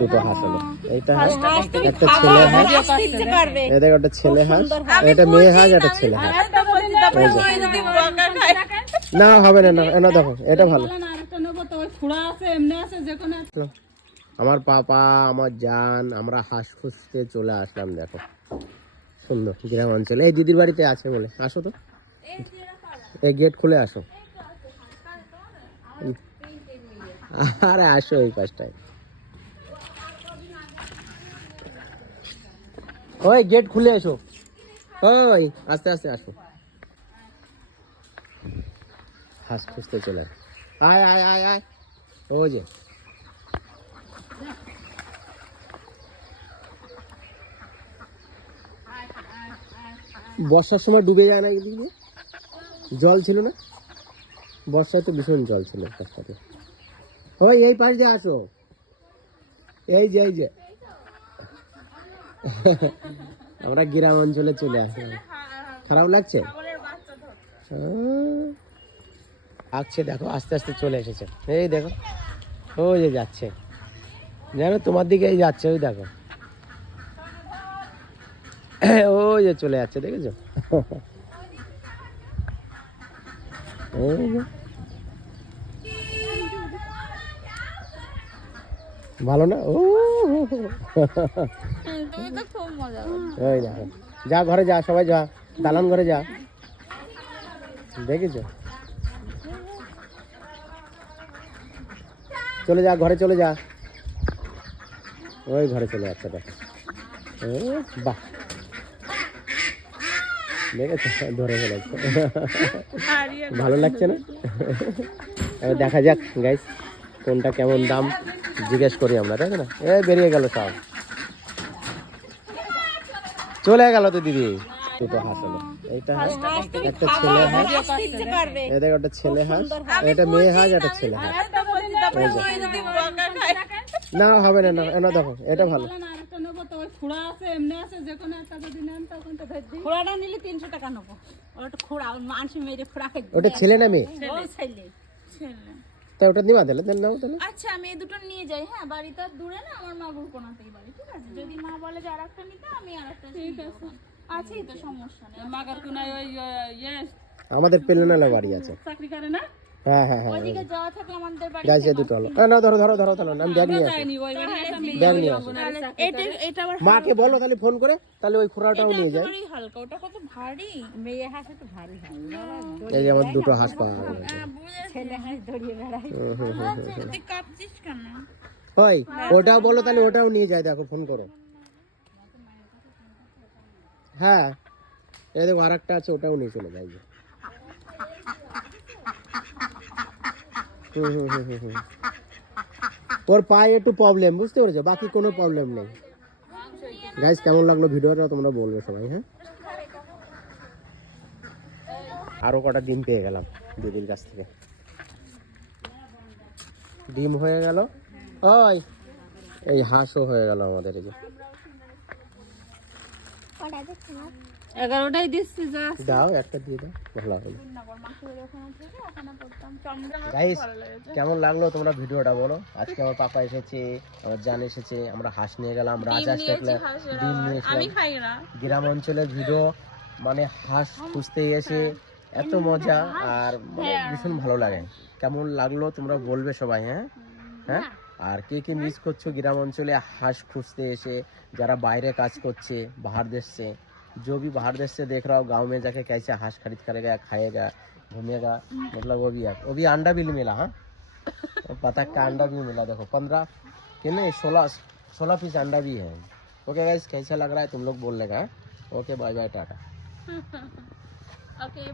দুটো হাঁস হলো এইটা হাঁস একটা ছেলে হাঁস। এই দেখো একটা ছেলে হাঁস। এটা মেয়ে হাঁস একটা ছেলে হাঁস। না হবে না না না দেখো এটা ভালো। আমার পাপা আমার জান আমরা হাঁস খুঁজতে চলে আসলাম দেখো। সুন্দর গ্রাম অঞ্চলে। এই দিদির বাড়িতে আছে বলে। আসো তো। এই গেট খুলে আসো। আরে আসো এই পাশটায়। ওই গেট খুলে এসো। ওই, আস্তে আস্তে আসো। হাঁস খুঁজতে চলে আয়। আয় আয় আয় ওই যে। বর্ষার সময় ডুবে যায় না এদিক? জল ছিল না? বর্ষায় তো ভীষণ জল ছিল রাস্তাতে ওই, এই পাশ দিয়ে আসো। এই যে এই যে। আমরা গ্রাম অঞ্চলে চলে আসলাম খারাপ লাগছে? আসছে দেখো আস্তে আস্তে চলে এসেছে। এই দেখো ওই যে যাচ্ছে। জানো তোমার দিকেই যাচ্ছে ওই দেখো। ওই যে চলে যাচ্ছে দেখেছ? এই যে। ভালো না? ও। ওই দেখো যা ঘরে যা সবাই যা। দালান ঘরে যা। দেখেছ? চলে যা ঘরে চলে যা। ওই ঘরে চলে যাচ্ছে ও, বাহ। দেখেছ? ধরে ফেলেছে। ভালো লাগছে না? দেখা যাক গাইস কোনটা কেমন দাম। জিজ্ঞেস করি আমরা তাই না? এ বেরিয়ে গেল সব। চলে গেল তো দিদি। দুটো হাঁস হলো এইটা একটা ছেলে হাঁস। এই একটা ছেলে হাঁস। এটা মেয়ে হাঁস একটা ছেলে হাঁস। না হবে না না না দেখো এটা ভালো। ওটা ছেলে না মেয়ে? তা ওটা নিবা তাহলে তাহলে নাও তাহলে। আচ্ছা আমি এই দুটো নিয়ে যাই হ্যাঁ বাড়িটা দূরে না আমার মা কোনাতেই বাড়ি ঠিক আছে? যদি মা বলে যে আরেকটা নিতে আমি আরেকটা ঠিক আছে। আছেই তো সমস্যা নেই। মাগার কোনায় ওই ইয়েস আমাদের পেলেনালা বাড়ি আছে। চাকরি করে না? হ্যাঁ হ্যাঁ হ্যাঁ ওইদিকে যাওয়া থাকলে আমাদের বাড়ি গাছ এই দুটো হলো না, ধরো ধরো ধরো ধরো আমি ব্যাগ নিয়ে আসি। নি ওই বাড়ি একটা মেয়ে ব্যাগ নিয়ে আসি। এটা এটা আবার মাকে বলো তাহলে ফোন করে তাহলে ওই খোড়াটাও নিয়ে যায়। ভারী হালকা ওটা কত ভারী। মেয়ে হাঁস তো ভারী এই আমার দুটো হাঁস পাওয়া গেল। ছেলে হাঁস। তুই কাঁপছিস কেন? ওই ওটাও বলো তাহলে ওটাও নিয়ে যায় দেখো ফোন করো। হ্যাঁ। এই দেখো আর একটা আছে ওটাও নিয়ে চলে যায়। ওর পায়ে একটু প্রবলেম বুঝতে পেরেছ? বাকি কোনো প্রবলেম নেই। গাইস কেমন লাগল ভিডিওটা? তোমরা বলবে সবাই হ্যাঁ? আরও কটা ডিম পেয়ে গেলাম দিদির কাছ থেকে। ডিম হয়ে গেল? ওই, এই হাঁসও হয়ে গেল আমাদের, এই এগারোটাই দিচ্ছি দাও একটা দিয়ে দাও। ভালো হবে। গাইস কেমন লাগল তোমরা ভিডিওটা বলো? আজকে আমার পাপা এসেছে আমার জান এসেছে আমরা হাঁস নিয়ে গেলাম রাজহাঁস দেখলে ডিম নিয়েছিলাম। গ্রাম অঞ্চলের ভিডিও মানে হাঁস খুঁজতে এসে এত মজা আর মানে ভীষণ ভালো লাগে। কেমন লাগল তোমরা বলবে সবাই হ্যাঁ? হ্যাঁ? আর কে কে মিস করছো গ্রাম অঞ্চলে? হাঁস খুঁজতে এসে, যারা বাইরে কাজ করছে, বাহার দেশ। से जो भी बाहर देश से देख रहा हो गाँव में जाके कैसे हाँ खरीद करेगा खाएगा घूमेगा मतलब वो भी है वो भी अंडा भी मिला हाँ पता का अंडा भी मिला देखो पंद्रह कि नहीं सोलह सोलह पीस अंडा भी है ओके गाइस कैसा लग रहा है तुम लोग बोल लेगा okay bye bye tata okay